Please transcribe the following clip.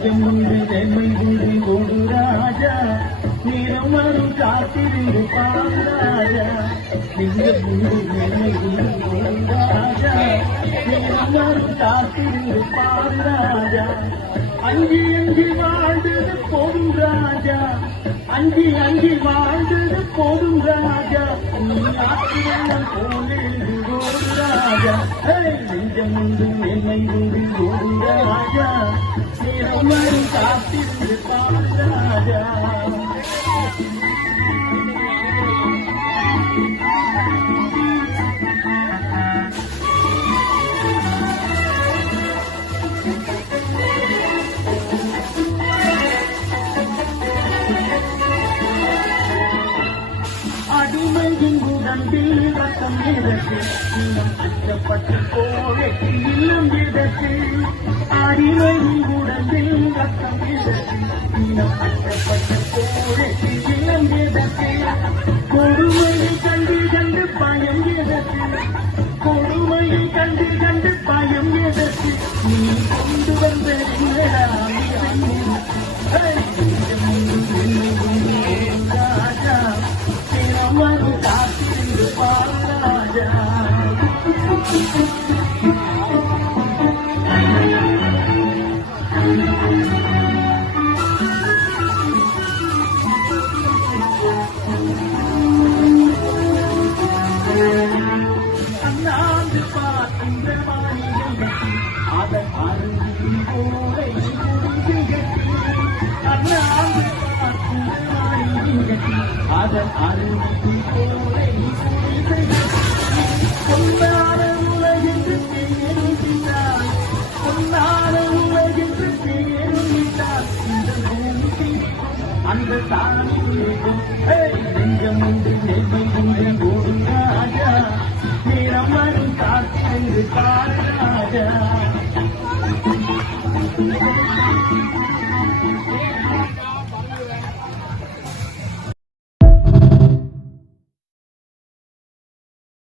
நெஞ்சம் உண்டு நன்மை உண்டு கொடு ராஜா நேரம் வரும் காத்திருந்து பாரு ராஜா நெஞ்சம் உண்டு நன்மை உண்டு கொடு ராஜா நேரம் வரும் காத்திருந்து பாரு ராஜா அங்கி அங்கி வாழ்ந்தது போதும் ராஜா அங்கி அங்கி வாழ்ந்தது போதும் ராஜா நீ ஆற்றியம் போலிருந்து ஒரு ராஜா நெஞ்சம் உண்டு நன்மை உண்டு கொடு ராஜா நேரம் வரும் காத்திருந்து பாரு ராஜா அடிமையின் உடம்பில் ரத்தம் எதற்கு இன்னும் அச்சப்பட்டு கோழைக்கு இல்லம் எதற்கு அடிமையின் உடம்பில் ரத்தம் எதற்கு இன்னும் அச்சப்பட்டு கோழைக்கு இல்லம் எதற்கு கொடுமையை கண்டு கண்டு பயம் எதற்கு கொடுமையை கண்டு கண்டு பயம் எதற்கு நீ கொண்டு வந்த அண்ணாந்து பார்க்கின்ற அதன் அருந்தி போரை அண்ணாந்து பார்க்கின்ற அதன் அருந்தி போரை பொன்னான உலகென்று பேருந்தார் பொன்னான உலகென்று பேருந்தார் இந்த பூமி அந்த சாமி நெஞ்சம் உண்டு நெல்மை உண்டு ஒரு ராஜா நேரம் வரும் காத்திருந்து பாரு ராஜா